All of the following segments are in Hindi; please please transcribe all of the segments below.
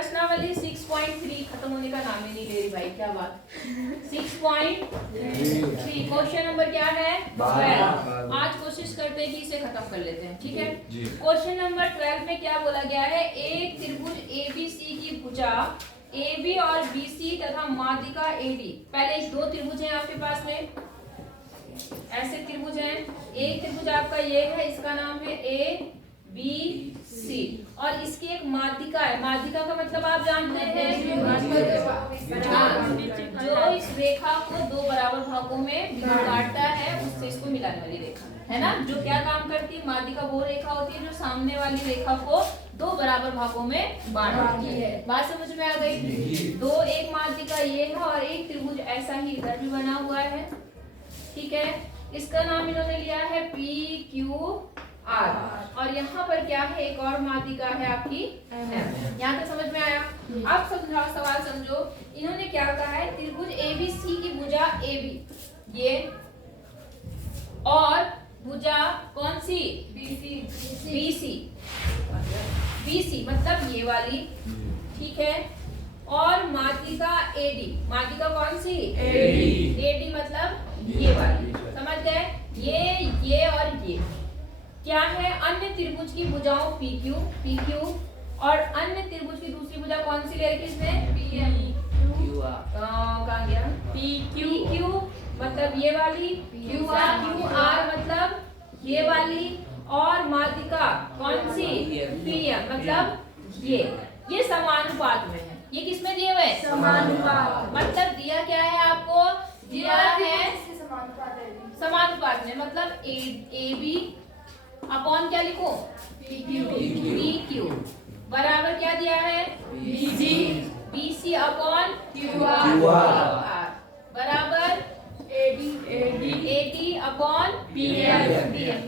प्रश्नावली 6.3 खत्म होने का नाम ही नहीं ले रही भाई, क्या बात। 6.3 क्वेश्चन नंबर क्या है 12। आज कोशिश करते हैं कि इसे खत्म कर लेते हैं, ठीक है। क्वेश्चन नंबर 12 में क्या बोला गया है, एक त्रिभुज ABC की भुजा AB और BC तथा माध्यिका AD। पहले दो त्रिभुज हैं आपके पास में, ऐसे त्रिभुज हैं। एक त्रिभुज आपका ये है, इसका नाम है ABC और इसकी एक माध्यिका है। माध्यिका का मतलब आप जानते हैं, जो इस रेखा को दो बराबर भागों में काटता है, उससे इसको मिलाने वाली रेखा है ना। जो क्या काम करती है, माध्यिका वो रेखा होती है जो सामने वाली रेखा को दो बराबर भागों में बांटती है। बात समझ में आ गई। दो एक माध्यिका ये है और एक त्रिभुज ऐसा ही इधर भी बना हुआ है, ठीक है। इसका नाम इन्होंने लिया है PQR और यहाँ पर क्या है, एक और माध्यिका है आपकी M। यहाँ तक समझ में आया। अब समझाओ, सवाल समझो। इन्होंने क्या कहा है, त्रिभुज ABC की भुजा AB ये और भुजा कौन सी BC मतलब ये वाली, ठीक है। और माध्यिका AD, माध्यिका कौन सी AD मतलब ये वाली, समझ गए। ये और ये क्या है, अन्य त्रिभुज की भुजाओं PQ और अन्य त्रिभुज की दूसरी भुजा कौन सी ले रखी इसमें कहाँ गया, PQ मतलब ये वाली, QR मतलब ये वाली और माध्यिका कौन सी PM मतलब ये समानुपात में है। ये किसमें दिए हुए हैं, समानुपात। मतलब दिया क्या है आपको, दिया है समानुपात में, मतलब AB अपॉन क्या लिखो PQ बराबर क्या दिया है BC अपॉन QR बराबर AD अपॉन PM।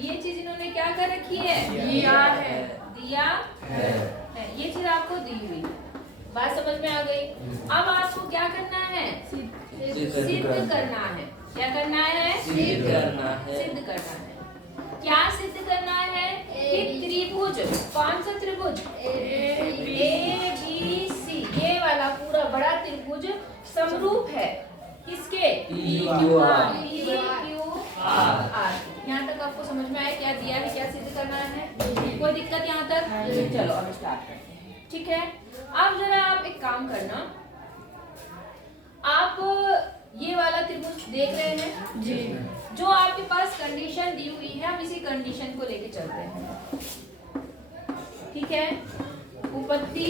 ये चीज इन्होंने क्या कर रखी है, दिया है। ये चीज आपको दी हुई, बात समझ में आ गई। अब आपको क्या करना है, सिद्ध करना है। क्या करना है, सिद्ध करना है। क्या सिद्ध करना है कि त्रिभुज, कौन सा त्रिभुज ABC, ये वाला पूरा बड़ा त्रिभुज समरूप है किसके PQR। यहाँ तक आपको समझ में आया क्या दिया है, क्या सिद्ध करना है, कोई दिक्कत यहाँ तक। चलो अब स्टार्ट करते हैं, ठीक है। अब जरा आप एक काम करना, आप ये वाला त्रिभुज देख रहे हैं जी, जो आपके पास कंडीशन दी हुई है, हम इसी कंडीशन को लेके चलते हैं, ठीक है। उपपत्ति,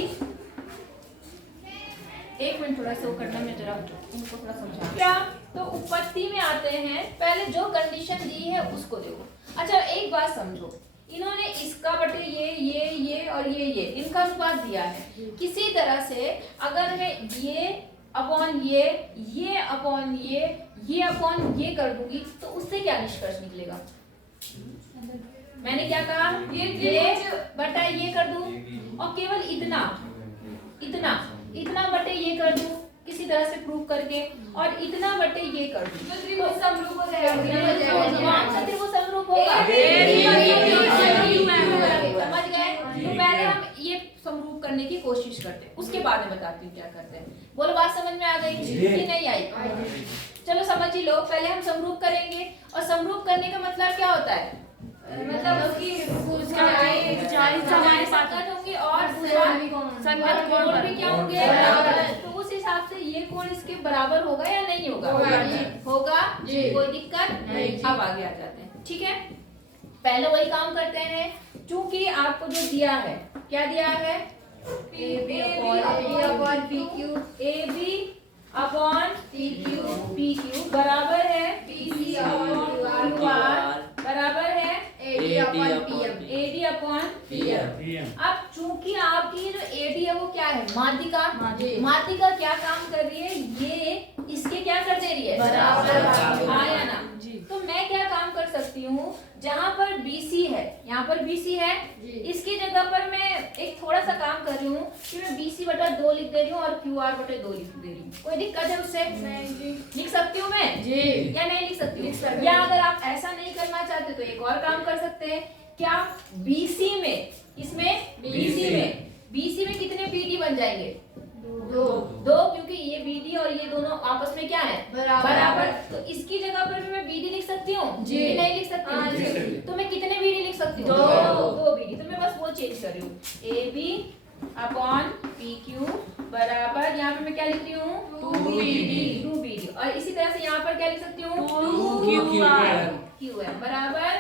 एक मिनट थोड़ा सा करना, मैं जरा इनको थोड़ा समझा क्या। तो उपपत्ति में आते हैं, पहले जो कंडीशन दी है उसको देखो। अच्छा एक बात समझो, इन्होंने इसका बटे ये और ये इनका अनुपात दिया है। किसी तरह से अगर मैं ये अपॉन ये अपॉन ये अपॉन ये कर दूंगी तो उससे क्या निष्कर्ष निकलेगा। मैंने क्या कहा, ये बटा ये कर दूं और केवल इतना बटे ये कर दूं किसी तरह से प्रूव करके, और इतना बटे ये कर दूं तो त्रिभुज समरूप हो जाएगा। कौन सा त्रिभुज समरूप होगा, समझ गए। तो पहले हम ये समरूप करने की कोशिश करते हैं, उसके बाद में बताती हूँ क्या करते हैं। बोलो बात समझ में आ गई कि नहीं आई। चलो समझ ही लो। पहले हम समरूप करेंगे, और समरूप करने का मतलब क्या होता है, मतलब उसकी संगत होंगी और संगत कोण भी क्या होंगे, तो उस हिसाब से ये कोण इसके बराबर होगा या नहीं होगा, होगा कोई दिक्कत नहीं। अब आगे आ जाते हैं, ठीक है। पहले वही काम करते हैं, क्योंकि आपको जो दिया है, क्या दिया है AB अपॉन PQ बराबर है PC अपॉन QR बराबर है AD अपॉन PM। अब चूंकि आपकी जो AD है वो क्या है, माध्यिका क्या काम कर रही है, ये इसके क्या कर दे रही है, बराबर आया ना। तो मैं क्या काम कर सकती हूँ, जहाँ पर BC है, यहाँ पर BC है, इसकी जगह पर मैं एक थोड़ा सा काम कर रही हूँ कि मैं BC बटा 2 लिख दे रही हूँ और QR बटे 2 लिख दे रही हूँ। कोई दिक्कत है उससे, लिख सकती हूँ मैं या नहीं लिख सकती हूँ। या अगर आप ऐसा नहीं करना चाहते तो एक और काम कर सकते हैं, क्या BC में, इसमें BC में BC में कितने BD बन जाएंगे? दो, क्योंकि ये BD और ये दोनों आपस में क्या है? बराबर। तो इसकी जगह पर भी मैं BD लिख सकती हूँ जी, नहीं लिख सकती हूँ? तो मैं कितने BD लिख सकती हूँ? दो BD। तो मैं बस वो चेंज कर रही हूँ, AB अपॉन PQ बराबर, यहाँ पे मैं क्या लिख रही हूँ? 2BD। और इसी तरह से यहाँ पर क्या लिख सकती हूँ? 2QM बराबर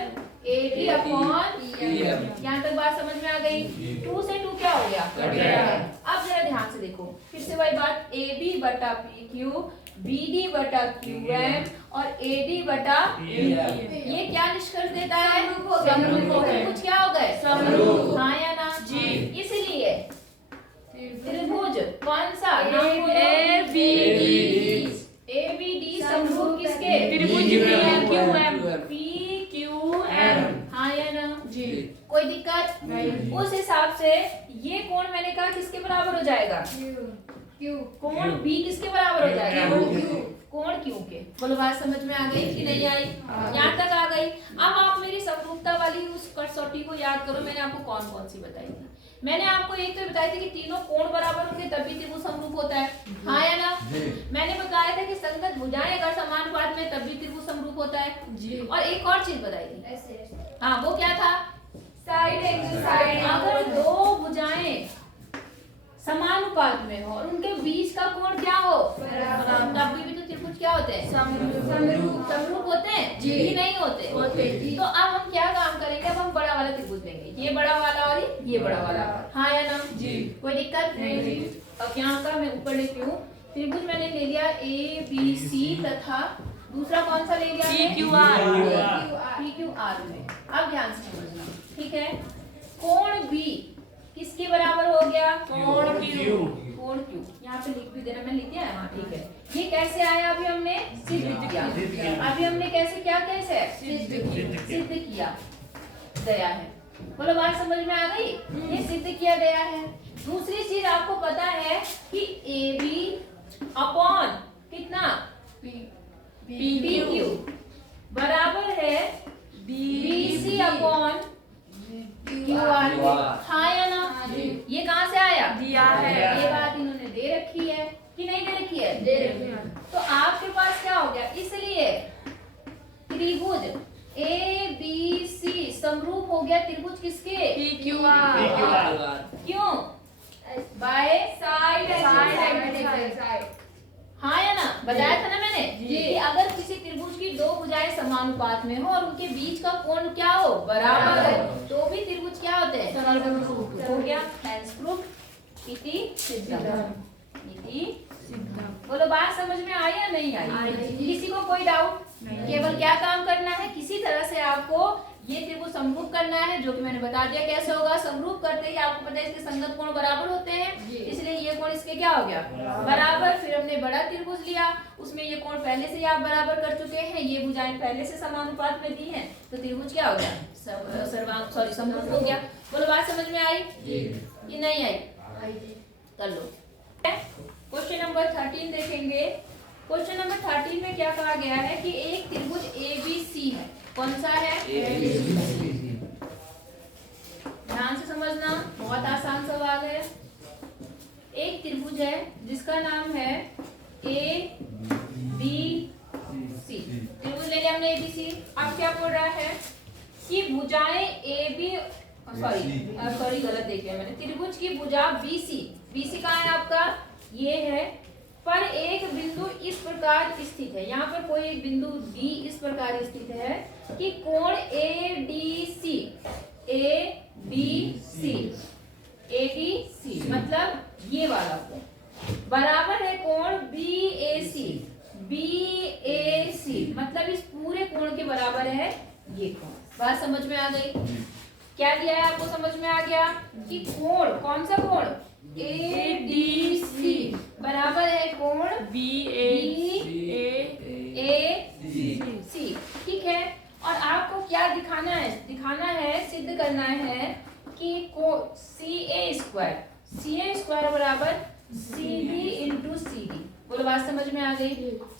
AD अपॉन PM। यहाँ तक बात समझ में आ गई? 2 से 2 क्या हो गया? अब जरा ध्यान से देखो, फिर से वही बात, AB बटा PQ, BD बटा QM और AD बटा PM। ये क्या निष्कर्ष देता है? समरूप। कुछ क्या हो गए? समरूप। हाँ या ना? जी। इसलिए त्रिभुज कौन सा? ABD समरूप किसके? त्रिभुज PQM। हाँ या ना? जी। कोई दिक्कत नहीं? उस हिसाब से ये कोण मैंने कहा किसके बराबर हो जाएगा? कोण B किसके बराबर हो जाएगा? कोण Q के। बोलो बात समझ में आ गई कि नहीं आई? यहाँ तक आ गई। अब आप मेरी समरूपता वाली उस कसौटी को याद करो, मैंने आपको कौन कौन सी बताई थी? मैंने आपको एक तो बताई थी कि तीनों कोण बराबर होंगे तभी त्रिभुज समरूप होता है, हाँ या ना? मैंने बताया था कि संगत भुजाएं अगर समानुपात में तभी त्रिभुज समरूप होता है जी। और एक और चीज बताई थी, हाँ वो क्या था? Side angle. अगर दो भुजाएं समानुपात में हो और उनके बीच का कोण क्या हो? तभी भी तो त्रिभुज क्या होते हैं? समरूप होते हैं जी, नहीं होते? तो अब हम क्या काम करेंगे? अब हम बड़ा वाला त्रिभुज लेंगे, ये बड़ा वाला और ये बड़ा वाला, हाँ या ना? जी। कोई दिक्कत नहीं जी। अब यहाँ का मैं ऊपर लिखती हूँ, त्रिभुज मैंने ले लिया ABC तथा दूसरा कौन सा ले लिया? PQR में। अब ध्यान से समझना, ठीक है? कोण B किसके बराबर हो गया? कोण Q। यहाँ पे लिख भी देना, मैं लिख दिया है, हाँ ठीक है। ये कैसे आया? अभी हमने सिद्ध किया। अभी हमने कैसे क्या? कैसे सिद्ध किया गया है। बोलो बात समझ में आ गई? ये सिद्ध किया गया है। दूसरी चीज आपको पता है कि AB अपॉन कितना? PQ बराबर है BC अपॉन QR। हाँ या ना? ये कहाँ से आया? दिया है। ये बात इन्होंने दे रखी है कि नहीं दे रखी है? दे रखी है। तो आपके पास क्या हो गया? इसलिए त्रिभुज ABC समरूप हो गया त्रिभुज किसके? PQR। क्यों? By side. हाँ या ना? बताया था ना मैंने कि अगर किसी त्रिभुज की दो भुजाएं समानुपात में हो और उनके बीच का कोण क्या हो? बराबर हो, तो भी त्रिभुज क्या होते हैं? समरूप हो गया। हेंस प्रूफ इति सिद्धम। बोलो बात समझ में आई या नहीं आई? किसी को कोई डाउट? केवल क्या काम करना है? किसी तरह से आपको ये त्रिभुज समरूप करना है, जो कि मैंने बता दिया कैसे होगा। समरूप करते ही आपको पता है इसके संगत कोण बराबर होते हैं, इसलिए ये कोण इसके क्या हो गया? बराबर। फिर हमने बड़ा त्रिभुज लिया, उसमें ये कोण पहले से ही आप बराबर कर चुके हैं, ये भुजाएं पहले से समानुपात में दी हैं, तो त्रिभुज क्या हो गया? समरूप हो गया। बोलो बात समझ में आई कि नहीं आई? कर लो। क्वेश्चन नंबर 13 देखेंगे। क्वेश्चन नंबर 13 में क्या कहा गया है कि एक त्रिभुज ABC है। कौन सा है? ध्यान से समझना, बहुत आसान सवाल है। एक त्रिभुज है जिसका नाम है ABC। त्रिभुज ले लिया हमने ABC। अब क्या बोल रहा है कि भुजाएं AB, सॉरी गलत देख लिया मैंने। त्रिभुज की भुजा BC कहाँ है आपका? ये है, पर एक बिंदु इस प्रकार स्थित है, यहाँ पर कोई एक बिंदु D इस प्रकार स्थित है कि कोण ADC मतलब ये वाला कोण बराबर है कोण BAC मतलब इस पूरे कोण के बराबर है ये कोण। बात समझ में आ गई? क्या दिया है आपको? समझ में आ गया कि कोण, कौन सा कोण? ADC बराबर है कोण BAC। ठीक है। और आपको क्या दिखाना है? दिखाना है, सिद्ध करना है कि CA स्क्वायर बराबर CB इंटू CD। बोलो बात समझ में आ गई?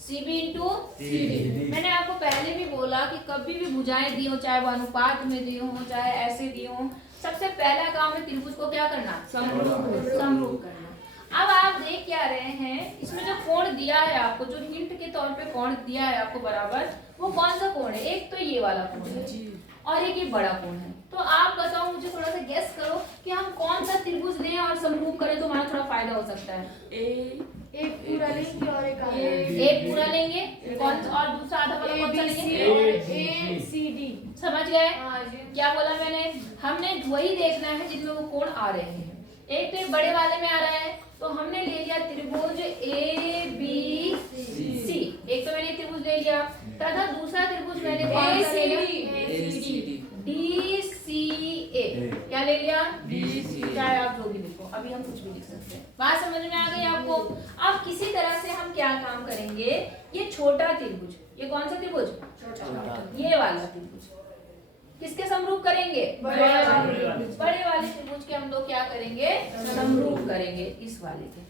CB into CD। मैंने आपको पहले भी बोला कि कभी भी भुजाएं दी हो, चाहे वो अनुपात में दी हो, चाहे ऐसे दी हो, सबसे पहला काम है त्रिभुज को क्या करना, समरूप करना। अब आप देख क्या रहे हैं, इसमें जो कोण दिया है आपको, जो हिंट के तौर पे कोण दिया है आपको बराबर, वो कौन सा कोण है? एक तो ये वाला कोण है और एक ये बड़ा कोण है। तो आप बताओ मुझे, थोड़ा सा गेस करो कि हम कौन सा त्रिभुज लें और समरूप करें तो हमारा थोड़ा फायदा हो सकता है। एक पूरा लेंगे और एक पूरा लेंगे, कौन और दूसरा आधा वाला कौन सा लेंगे? ACD। समझ गए? हाँ जी। क्या बोला मैंने? हमने वही देखना है जिनमें वो कोण आ रहे हैं। एक तो बड़े वाले में आ रहा है, तो हमने ले लिया त्रिभुज ABC। एक तो मैंने त्रिभुज ले लिया, तथा दूसरा त्रिभुज मैंने कौन सा ले लिया? DCA। क्या ले लिया? DCA। चाहे आप जो भी लिखो, अभी हम कुछ भी लिख सकते हैं। बात समझ में आ गई आपको? अब किसी तरह से हम क्या काम करेंगे, ये छोटा त्रिभुज, ये कौन सा त्रिभुज? छोटा, ये वाला त्रिभुज किसके समरूप करेंगे? बड़े वाले त्रिभुज के हम लोग क्या करेंगे? समरूप करेंगे इस वाले के।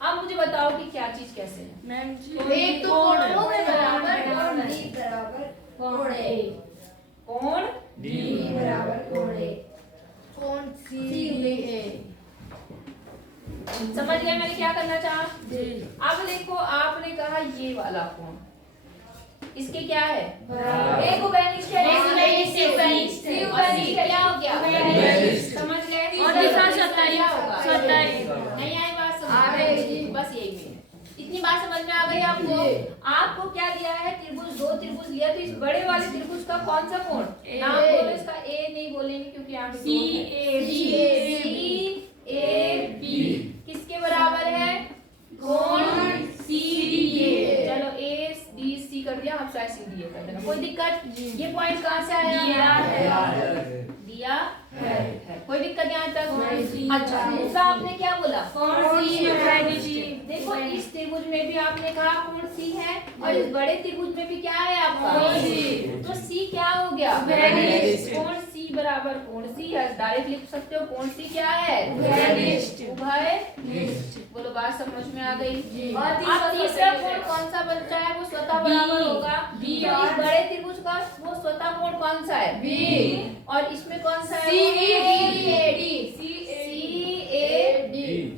अब मुझे बताओ कि क्या चीज कैसे है? मैम जी, एक तो कोणों में बराबर, कोण D बराबर कोण A, कोण D बराबर कोण A, कोण CA। समझ गए मैंने क्या करना चाहा? अब देखो, आपने कहा ये वाला कोण, इसके क्या है? एक उभयनिष्ठ है, क्या हो गया? समझ गए? और दूसरा सत्ताई क्या होगा? सत्ताई। नहीं आई बात समझ में? बस यही में इतनी बात समझ में आ गई आपको? आपको क्या दिया है? त्रिभुज, दो त्रिभुज लिया, तो इस बड़े वाले त्रिभुज का कौन सा कोण? नाम बोलो इसका। ए नहीं बोलेंगे क्योंकि यहाँ पे CAB किसके बराबर है? कोण CDA। चलो ADC कर दिया, हम शायद CDA कर देना, कोई दिक्कत? ये पॉइंट कहाँ से आया? दिया है। कोई दिक्कत यहाँ तक? अच्छा, दूसरा आपने क्या बोला? कोण C। देखो, इस त्रिभुज में भी आपने कहा कोण C है और इस बड़े त्रिभुज में भी क्या है आपका? तो C क्या हो गया? कोण C बराबर कोण C है, डायरेक्ट लिख सकते हो। कोण C क्या है? उभयनिष्ठ। बोलो, बात समझ में आ गई? अब तीसरा कोण कौन सा बनता है? वो स्वतः बराबर होगा। तो इस बड़े त्रिभुज का वो स्वतः कोण कौन सा है? B। और इसमें कौन सा है? CAD।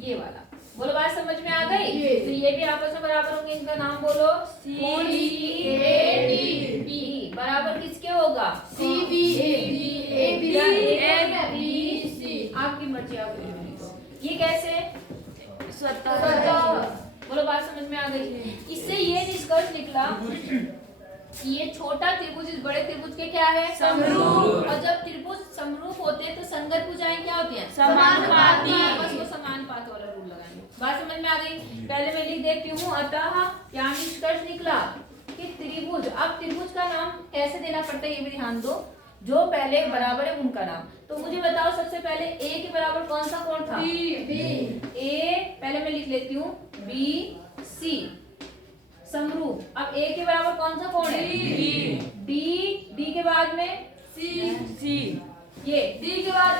ये वाला। बोलो, बात समझ में आ गई? तो ये भी आपस में बराबर होंगे, इनका नाम बोलो। कोण CAD बराबर किसके होगा? CBA। आपकी मर्जी, आप कुछ भी लिखो। ये कैसे? स्वतः। बोलो, बात समझ में आ गई? इससे ये निष्कर्ष निकला कि ये छोटा त्रिभुज इस बड़े त्रिभुज के क्या है? समरूप। और जब त्रिभुज समरूप होते हैं तो संगत भुजाएं क्या होती हैं? समानुपाती। बस वो समानुपात वाला रूल लगाएंगे। बात समझ में आ गई? पहले मैं लिख देती हूँ। अतः क्या निष्कर्ष निकला कि त्रिभुज, अब त्रिभुज का नाम कैसे देना पड़ता है ये भी ध्यान दो। जो पहले बराबर है उनका नाम। तो मुझे बताओ, सबसे पहले A के बराबर कौन सा कोण था? B। A पहले मैं लिख लेती हूँ, BC समरूप। अब A के बराबर कौन सा कोण है? D के बाद में C। ये D के बाद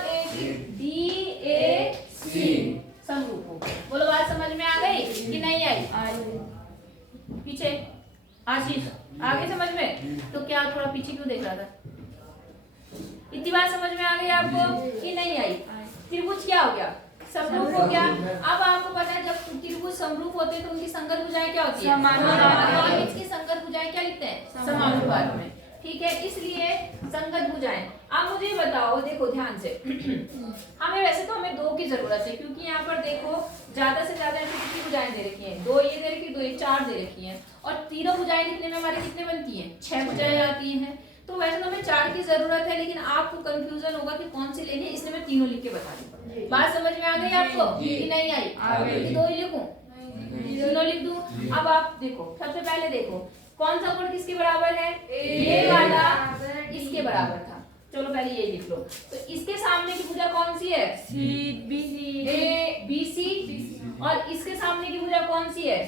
DAC समरूप हो। बोलो, बात समझ में आ गई कि नहीं आई? पीछे आशीष, आगे समझ में? तो क्या थोड़ा पीछे क्यों देख रहा था? इतनी बात समझ में आ गई आपको कि नहीं आई? त्रिभुज क्या हो गया? समरूप हो गया। अब आपको पता है, जब त्रिभुज समरूप होते हैं तो उनकी संगत भुजाएं क्या होती है? समानुपाती। और इसकी संगत भुजाएं क्या लिखते हैं? समानुपात में। ठीक है, इसलिए संगत भुजाएं। अब मुझे बताओ, देखो ध्यान से हमें वैसे तो हमें दो की जरूरत है, क्योंकि यहाँ पर देखो ज्यादा से ज्यादा कितनी भुजाएं दे रखी हैं? दो ये दे रखी, दो ये, चार दे रखी हैं। और तीनों भुजाएं लिखने में हमारी कितने बनती हैं? 6 भुजाएं आती हैं। तो वैसे तो हमें 4 की जरूरत है, लेकिन आपको कंफ्यूजन होगा कि कौन सी लेनी है, इसलिए मैं तीनों लिख के बता दूं। बात समझ में आ गई आपको कि नहीं आई? कि दो ही लिखूं? तीनों लिख दूं? अब आप देखो, सबसे पहले देखो कौन सा कोण किसके बराबर है? ये वाला इसके बराबर था। चलो पहले ये लिख लो। तो इसके सामने की भुजा कौन सी है? BC। और इसके सामने की भुजा कौन सी है?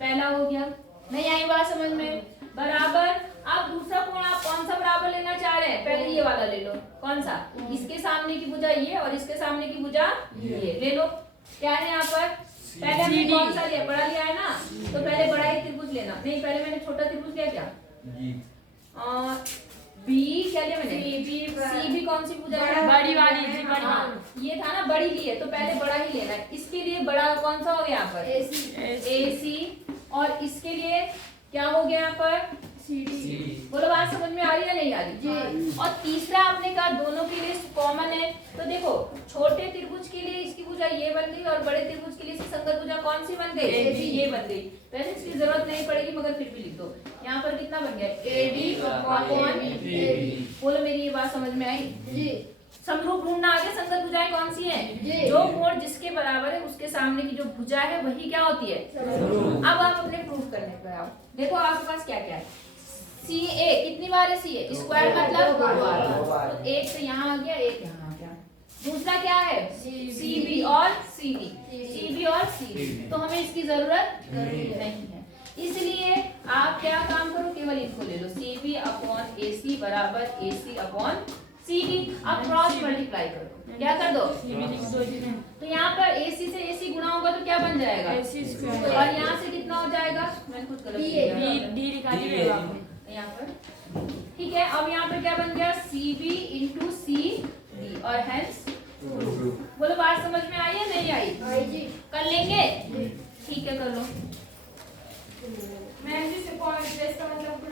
पहला हो गया। नहीं आई बात समझ में? बराबर। अब दूसरा कोण आप कौन सा बराबर लेना चाह रहे हैं? पहले ये वाला ले लो। कौन सा? इसके सामने की भुजा ये और इसके सामने की भुजा ये ले लो। क्या है यहाँ पर? पहले हमने कौन सा लिया? बड़ा लिया है ना, तो पहले बड़ा ही त्रिभुज लेना। नहीं, पहले मैंने छोटा त्रिभुज लिया क्या? बी क्या लिया मैंने, सी बी कौन सी भुजा है, बड़ी वाली जी, बड़ी हाँ, वाली। ये था ना बड़ी ली है तो पहले बड़ा ही लेना है। इसके लिए बड़ा कौन सा हो गया यहाँ पर, ए सी, और इसके लिए क्या हो गया यहाँ पर, बोलो बात समझ में आ रही है नहीं आ रही जी। और तीसरा आपने कहा दोनों के लिए कॉमन है, तो देखो छोटे त्रिभुज के लिए इसकी भुजा ये बन गई और बड़े त्रिभुज के लिए इसकी संगत भुजा कौन सी बन गई, ये बन गई। वैसे इसकी जरूरत नहीं पड़ेगी मगर फिर भी लिख दो। यहाँ पर कितना बन गया, एडी अपॉन एबी। बोलो मेरी ये बात समझ में आई जी। समरूप ढूंढना आगे, संगत भुजाएं कौन सी हैं, जी। जो कोण जिसके बराबर है उसके सामने की जो भुजा है वही क्या होती है। अब आप अपने प्रूफ करने पर आओ। देखो आपके पास क्या क्या है, सी ए कितनी बार है, सी ए स्क्वायर मतलब 2 बार, तो एक तो यहाँ आ गया एक यहाँ आ गया। दूसरा क्या है, सी बी और सी डी, सी बी और सी डी, तो हमें इसकी जरूरत नहीं है। इसलिए आप क्या काम करो, केवल इनको ले लो, सी बी अपॉन ए सी बराबर ए सी अपॉन सी डी। अब क्रॉस मल्टीप्लाई कर दो, क्या कर दो, तो यहाँ पर ए सी से ए सी गुणा होगा तो क्या बन जाएगा, और यहाँ से कितना हो जाएगा, मैंने कुछ गलत किया यहाँ पर, ठीक है। अब यहाँ पे क्या बन गया, C B into C D और हेंस, बोलो बात समझ में आई है नहीं आई, कर लेंगे, ठीक है कर लो। मैं जिसे पॉइंट इसका मतलब